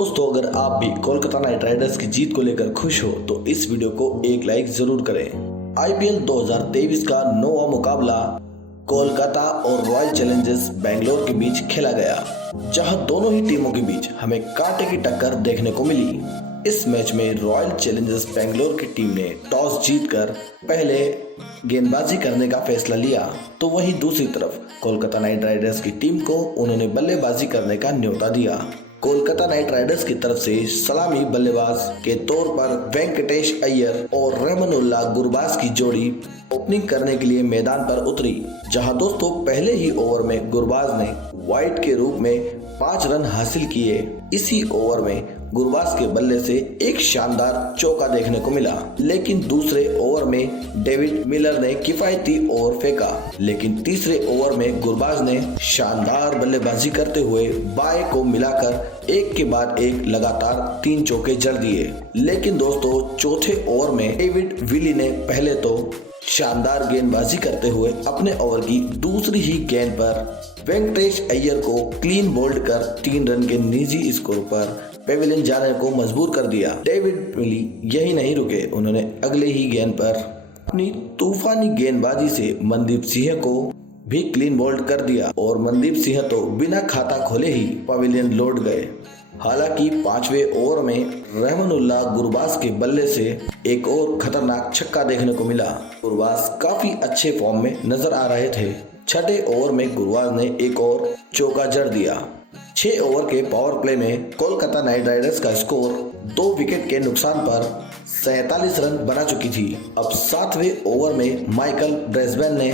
दोस्तों, अगर आप भी कोलकाता नाइट राइडर्स की जीत को लेकर खुश हो तो इस वीडियो को एक लाइक जरूर करें। आईपीएल 2023 का 9वां मुकाबला कोलकाता और रॉयल चैलेंजर्स बेंगलोर के बीच खेला गया, जहां दोनों ही टीमों के बीच हमें कांटे की टक्कर देखने को मिली। इस मैच में रॉयल चैलेंजर्स बेंगलोर की टीम ने टॉस जीतकर पहले गेंदबाजी करने का फैसला लिया, तो वहीं दूसरी तरफ कोलकाता नाइट राइडर्स की टीम को उन्होंने बल्लेबाजी करने का न्योता दिया। कोलकाता नाइट राइडर्स की तरफ से सलामी बल्लेबाज के तौर पर वेंकटेश अय्यर और रहमानुल्लाह गुरबाज की जोड़ी ओपनिंग करने के लिए मैदान पर उतरी, जहां दोस्तों पहले ही ओवर में गुरबाज ने वाइड के रूप में 5 रन हासिल किए। इसी ओवर में गुरबाज के बल्ले से एक शानदार चौका देखने को मिला, लेकिन दूसरे ओवर में डेविड मिलर ने किफायती ओवर फेंका। लेकिन तीसरे ओवर में गुरबाज ने शानदार बल्लेबाजी करते हुए बाय को मिलाकर एक के बाद एक लगातार 3 चौके जड़ दिए। लेकिन दोस्तों चौथे ओवर में डेविड विली ने पहले तो शानदार गेंदबाजी करते हुए अपने ओवर की दूसरी ही गेंद पर वेंकटेश अय्यर को क्लीन बोल्ड कर 3 रन के निजी स्कोर पर पेविलियन जाने को मजबूर कर दिया। डेविड विली यही नहीं रुके, उन्होंने अगले ही गेंद पर अपनी तूफानी गेंदबाजी से मनदीप सिंह को भी क्लीन बोल्ड कर दिया और मनदीप सिंह तो बिना खाता खोले ही पवेलियन लौट गए। हालांकि 5वें ओवर में रहमानुल्लाह गुरबाज के बल्ले से एक और खतरनाक छक्का देखने को मिला। गुरबाज काफी अच्छे फॉर्म में नजर आ रहे थे। छठे ओवर में गुरबाज ने एक और चौका जड़ दिया। 6 ओवर के पावर प्ले में कोलकाता नाइट राइडर्स का स्कोर 2 विकेट के नुकसान पर 47 रन बना चुकी थी। अब 7वें ओवर में माइकल ब्रेसबेन ने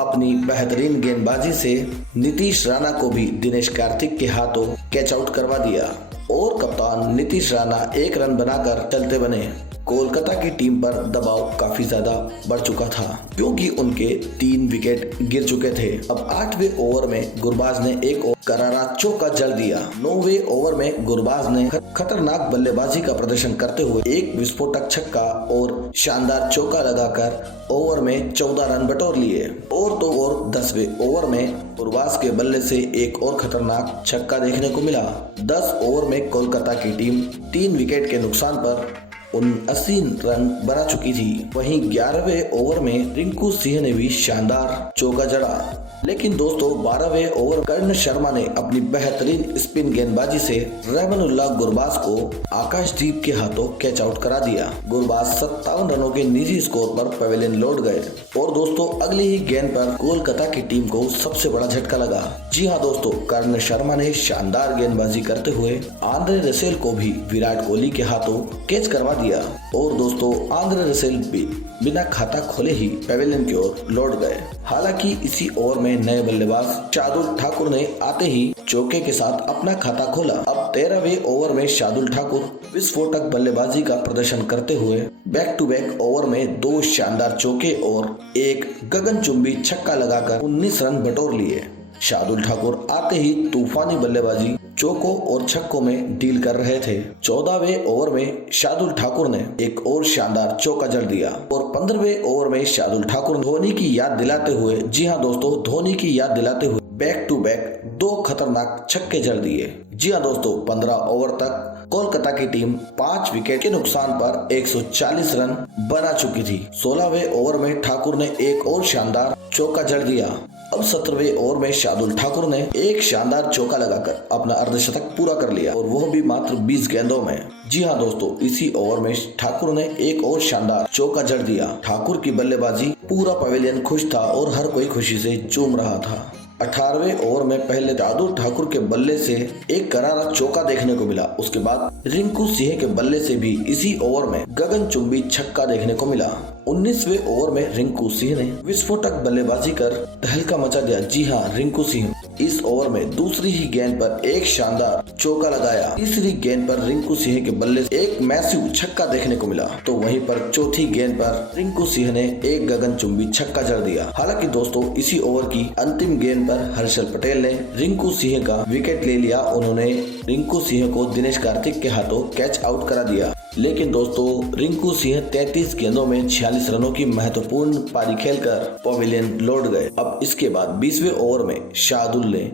अपनी बेहतरीन गेंदबाजी से नीतीश राणा को भी दिनेश कार्तिक के हाथों कैच आउट करवा दिया और कप्तान नीतीश राणा 1 रन बनाकर चलते बने। कोलकाता की टीम पर दबाव काफी ज्यादा बढ़ चुका था, क्योंकि उनके 3 विकेट गिर चुके थे। अब 8वें ओवर में गुरबाज ने एक करारा चौका जड़ दिया। 9वें ओवर में गुरबाज ने खतरनाक बल्लेबाजी का प्रदर्शन करते हुए एक विस्फोटक छक्का और शानदार चौका लगाकर ओवर में 14 रन बटोर लिए। और तो और 10वें ओवर में गुरबाज के बल्ले से एक और खतरनाक छक्का देखने को मिला। 10 ओवर में कोलकाता की टीम 3 विकेट के नुकसान पर 79 रन बना चुकी थी। वहीं 11वें ओवर में रिंकू सिंह ने भी शानदार चौका जड़ा। लेकिन दोस्तों 12वें ओवर कर्ण शर्मा ने अपनी बेहतरीन स्पिन गेंदबाजी से रहमानुल्लाह गुरबाज को आकाशदीप के हाथों कैच आउट करा दिया। गुरबाज 57 रनों के निजी स्कोर पर पवेलियन लौट गए और दोस्तों अगली ही गेंद पर कोलकाता की टीम को सबसे बड़ा झटका लगा। जी हाँ दोस्तों, कर्ण शर्मा ने शानदार गेंदबाजी करते हुए आंद्रे रसेल को भी विराट कोहली के हाथों कैच करवा दिया और दोस्तों आंद्रे रसेल भी बिना खाता खोले ही पवेलियन की ओर लौट गए। हालांकि इसी ओवर में नए बल्लेबाज शार्दुल ठाकुर ने आते ही चौके के साथ अपना खाता खोला। अब 13वें ओवर में शार्दुल ठाकुर विस्फोटक बल्लेबाजी का प्रदर्शन करते हुए बैक टू बैक ओवर में 2 शानदार चौके और एक गगनचुंबी छक्का लगाकर 19 रन बटोर लिए। शार्दुल ठाकुर आते ही तूफानी बल्लेबाजी चौकों और छक्कों में डील कर रहे थे। 14वें ओवर में शार्दुल ठाकुर ने एक और शानदार चौका जड़ दिया और 15वें ओवर में शार्दुल ठाकुर धोनी की याद दिलाते हुए, जी हाँ दोस्तों, धोनी की याद दिलाते हुए बैक टू बैक 2 खतरनाक छक्के जड़ दिए। जी हाँ दोस्तों, 15 ओवर तक कोलकाता की टीम 5 विकेट के नुकसान पर 140 रन बना चुकी थी। 16वें ओवर में ठाकुर ने एक और शानदार चौका जड़ दिया। अब 17वें ओवर में शार्दुल ठाकुर ने एक शानदार चौका लगाकर अपना अर्धशतक पूरा कर लिया और वह भी मात्र 20 गेंदों में। जी हाँ दोस्तों, इसी ओवर में ठाकुर ने एक और शानदार चौका जड़ दिया। ठाकुर की बल्लेबाजी पूरा पवेलियन खुश था और हर कोई खुशी से झूम रहा था। 18वें ओवर में पहले शार्दुल ठाकुर के बल्ले से एक करारा चौका देखने को मिला। उसके बाद रिंकू सिंह के बल्ले से भी इसी ओवर में गगनचुंबी छक्का देखने को मिला। 19वें ओवर में रिंकू सिंह ने विस्फोटक बल्लेबाजी कर तहलका मचा दिया। जी हाँ, रिंकू सिंह इस ओवर में दूसरी ही गेंद पर एक शानदार चौका लगाया। तीसरी गेंद पर रिंकू सिंह के बल्ले से एक मैसिव छक्का देखने को मिला, तो वहीं पर चौथी गेंद पर रिंकू सिंह ने एक गगनचुंबी छक्का जड़ दिया। हालांकि दोस्तों इसी ओवर की अंतिम गेंद पर हर्षल पटेल ने रिंकू सिंह का विकेट ले लिया। उन्होंने रिंकू सिंह को दिनेश कार्तिक के हाथों कैच आउट करा दिया। लेकिन दोस्तों रिंकू सिंह 33 गेंदों में 46 रनों की महत्वपूर्ण पारी खेलकर पवेलियन लौट गए। अब इसके बाद 20वें ओवर में शार्दुल ने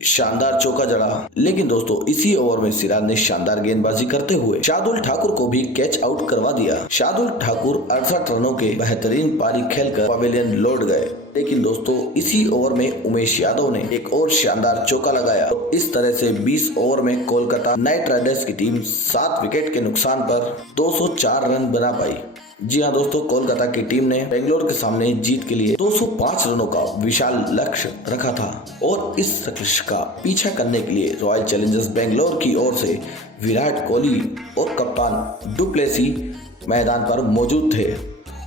शानदार चौका जड़ा, लेकिन दोस्तों इसी ओवर में सिराज ने शानदार गेंदबाजी करते हुए शार्दुल ठाकुर को भी कैच आउट करवा दिया। शार्दुल ठाकुर 68 रनों के बेहतरीन पारी खेलकर पवेलियन लौट गए, लेकिन दोस्तों इसी ओवर में उमेश यादव ने एक और शानदार चौका लगाया। तो इस तरह से 20 ओवर में कोलकाता नाइट राइडर्स की टीम 7 विकेट के नुकसान पर 204 रन बना पाई। जी हाँ दोस्तों, कोलकाता की टीम ने बेंगलोर के सामने जीत के लिए 205 रनों का विशाल लक्ष्य रखा था और इस लक्ष्य का पीछा करने के लिए रॉयल चैलेंजर्स बेंगलोर की ओर से विराट कोहली और कप्तान डु प्लेसी मैदान पर मौजूद थे।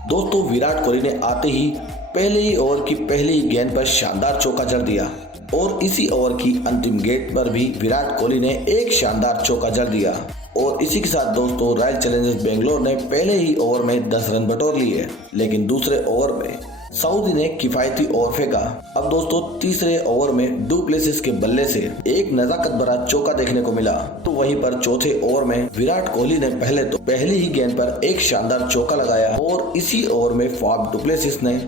दोस्तों विराट कोहली ने आते ही पहले ही ओवर की पहली गेंद पर शानदार चौका जड़ दिया और इसी ओवर की अंतिम गेंद पर भी विराट कोहली ने एक शानदार चौका जड़ दिया और इसी के साथ दोस्तों रॉयल चैलेंजर्स बेंगलोर ने पहले ही ओवर में 10 रन बटोर लिए, लेकिन दूसरे ओवर में सऊदी ने किफायती ओवर फेंका। अब दोस्तों तीसरे ओवर में डु प्लेसिस के बल्ले से एक नजाकत भरा चौका देखने को मिला, तो वहीं पर चौथे ओवर में विराट कोहली ने पहली ही गेंद पर एक शानदार चौका लगाया और इसी ओवर में फाफ डु प्लेसिस ने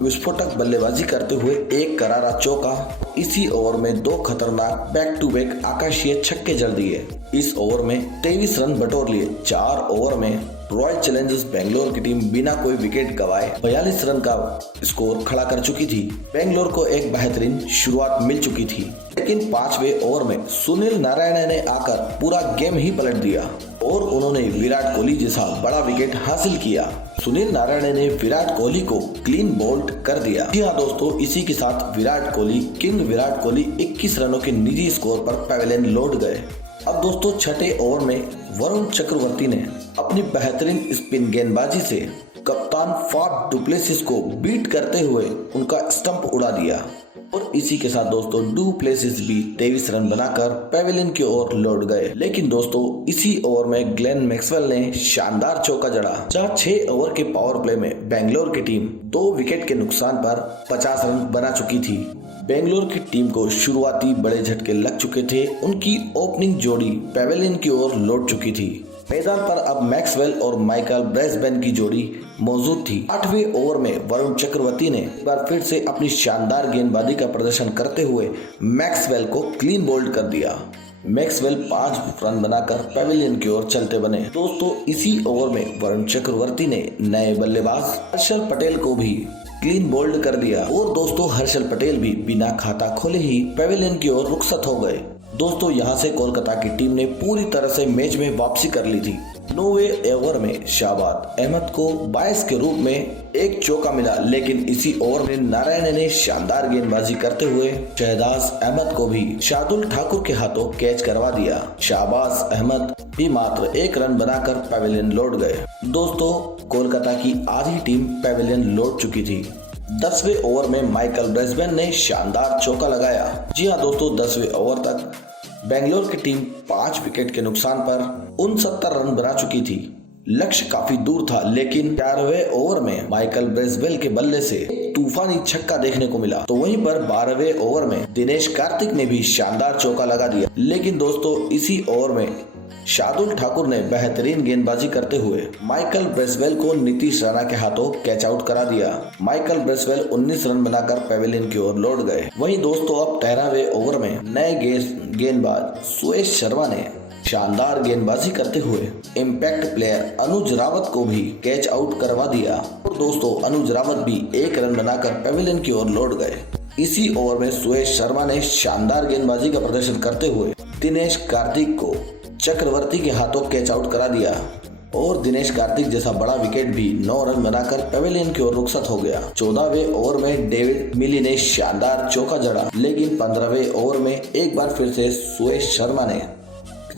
विस्फोटक बल्लेबाजी करते हुए एक करारा चौका, इसी ओवर में 2 खतरनाक बैक टू बैक आकाशीय छक्के जड़ दिए। इस ओवर में 23 रन बटोर लिए। 4 ओवर में रॉयल चैलेंजर्स बेंगलोर की टीम बिना कोई विकेट गवाए 42 रन का स्कोर खड़ा कर चुकी थी। बेंगलोर को एक बेहतरीन शुरुआत मिल चुकी थी, लेकिन 5वें ओवर में सुनील नारायण ने आकर पूरा गेम ही पलट दिया और उन्होंने विराट कोहली जैसा बड़ा विकेट हासिल किया। सुनील नारायण ने विराट कोहली को क्लीन बोल्ड कर दिया। जी हाँ दोस्तों, इसी के साथ किंग विराट कोहली 21 रनों के निजी स्कोर पर पवेलियन लौट गए। अब दोस्तों छठे ओवर में वरुण चक्रवर्ती ने अपनी बेहतरीन स्पिन गेंदबाजी से कप्तान फाफ डु प्लेसिस को बीट करते हुए उनका स्टंप उड़ा दिया और इसी के साथ दोस्तों डु प्लेसिस भी 23 रन बनाकर पवेलियन की ओर लौट गए। लेकिन दोस्तों इसी ओवर में ग्लेन मैक्सवेल ने शानदार चौका जड़ा, जहां 6 ओवर के पावर प्ले में बेंगलोर की टीम 2 विकेट के नुकसान पर 50 रन बना चुकी थी। बेंगलोर की टीम को शुरुआती बड़े झटके लग चुके थे। उनकी ओपनिंग जोड़ी पवेलियन की ओर लौट चुकी थी। मैदान पर अब मैक्सवेल और माइकल ब्रेसबेन की जोड़ी मौजूद थी। 8वें ओवर में वरुण चक्रवर्ती ने एक बार फिर से अपनी शानदार गेंदबाजी का प्रदर्शन करते हुए मैक्सवेल को क्लीन बोल्ड कर दिया। मैक्सवेल 5 रन बनाकर पवेलियन की ओर चलते बने। दोस्तों इसी ओवर में वरुण चक्रवर्ती ने नए बल्लेबाज हर्षल पटेल को भी क्लीन बोल्ड कर दिया और दोस्तों हर्षल पटेल भी बिना खाता खोले ही पवेलियन की ओर रुखसत हो गए। दोस्तों यहां से कोलकाता की टीम ने पूरी तरह से मैच में वापसी कर ली थी। 9वें ओवर में शाबाद अहमद को 22 के रूप में एक चौका मिला, लेकिन इसी ओवर में नारायण ने शानदार गेंदबाजी करते हुए शहबाज अहमद को भी शार्दुल ठाकुर के हाथों कैच करवा दिया। शहबाज अहमद भी मात्र 1 रन बनाकर पवेलियन लौट गए। दोस्तों कोलकाता की आधी टीम पवेलियन लौट चुकी थी। 10वें ओवर में माइकल ब्रेसबेन ने शानदार चौका लगाया। जी हाँ दोस्तों, 10वें ओवर तक बेंगलोर की टीम 5 विकेट के नुकसान पर 69 रन बना चुकी थी। लक्ष्य काफी दूर था, लेकिन 11वें ओवर में माइकल ब्रेसबेन के बल्ले से तूफानी छक्का देखने को मिला। तो वहीं पर 12वें ओवर में दिनेश कार्तिक ने भी शानदार चौका लगा दिया। लेकिन दोस्तों इसी ओवर में शार्दुल ठाकुर ने बेहतरीन गेंदबाजी करते हुए माइकल ब्रेसवेल को नीतीश राणा के हाथों कैच आउट करा दिया। माइकल ब्रेसवेल 19 रन बनाकर पवेलियन की ओर लौट गए। वहीं दोस्तों अब 13वें ओवर में नए गेंदबाज सुयश शर्मा ने शानदार गेंदबाजी करते हुए इम्पैक्ट प्लेयर अनुज रावत को भी कैच आउट करवा दिया और दोस्तों अनुज रावत भी 1 रन बनाकर पवेलियन की ओर लौट गए। इसी ओवर में सुयश शर्मा ने शानदार गेंदबाजी का प्रदर्शन करते हुए दिनेश कार्तिक को चक्रवर्ती के हाथों कैच आउट करा दिया और दिनेश कार्तिक जैसा बड़ा विकेट भी 9 रन बनाकर पवेलियन की ओर रुखसत हो गया। 14वें ओवर में डेविड मिली ने शानदार चौका जड़ा, लेकिन 15वें ओवर में एक बार फिर से सुयश शर्मा ने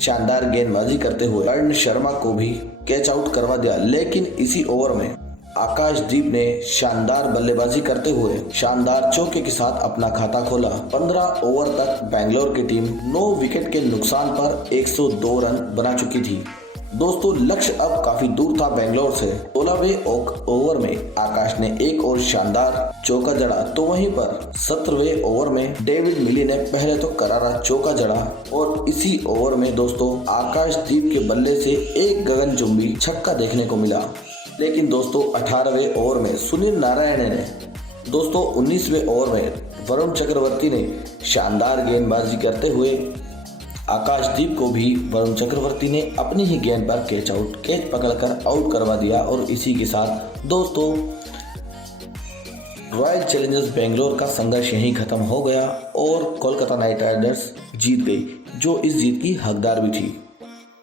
शानदार गेंदबाजी करते हुए वरुण शर्मा को भी कैच आउट करवा दिया। लेकिन इसी ओवर में आकाशदीप ने शानदार बल्लेबाजी करते हुए शानदार चौके के साथ अपना खाता खोला। 15 ओवर तक बेंगलोर की टीम 9 विकेट के नुकसान पर 102 रन बना चुकी थी। दोस्तों लक्ष्य अब काफी दूर था बेंगलोर से। 16वें ओवर में आकाश ने एक और शानदार चौका जड़ा, तो वहीं पर 17वें ओवर में डेविड मिली ने पहले तो करारा चौका जड़ा और इसी ओवर में दोस्तों आकाशदीप के बल्ले से एक गगनचुंबी छक्का देखने को मिला। लेकिन दोस्तों 18वें ओवर में सुनील नारायण ने दोस्तों 19वें ओवर में वरुण चक्रवर्ती ने शानदार गेंदबाजी करते हुए आकाशदीप को भी वरुण चक्रवर्ती ने अपनी ही गेंद पर कैच पकड़कर आउट करवा दिया। और इसी के साथ दोस्तों रॉयल चैलेंजर्स बेंगलोर का संघर्ष यहीं खत्म हो गया और कोलकाता नाइट राइडर्स जीत गई, जो इस जीत की हकदार भी थी।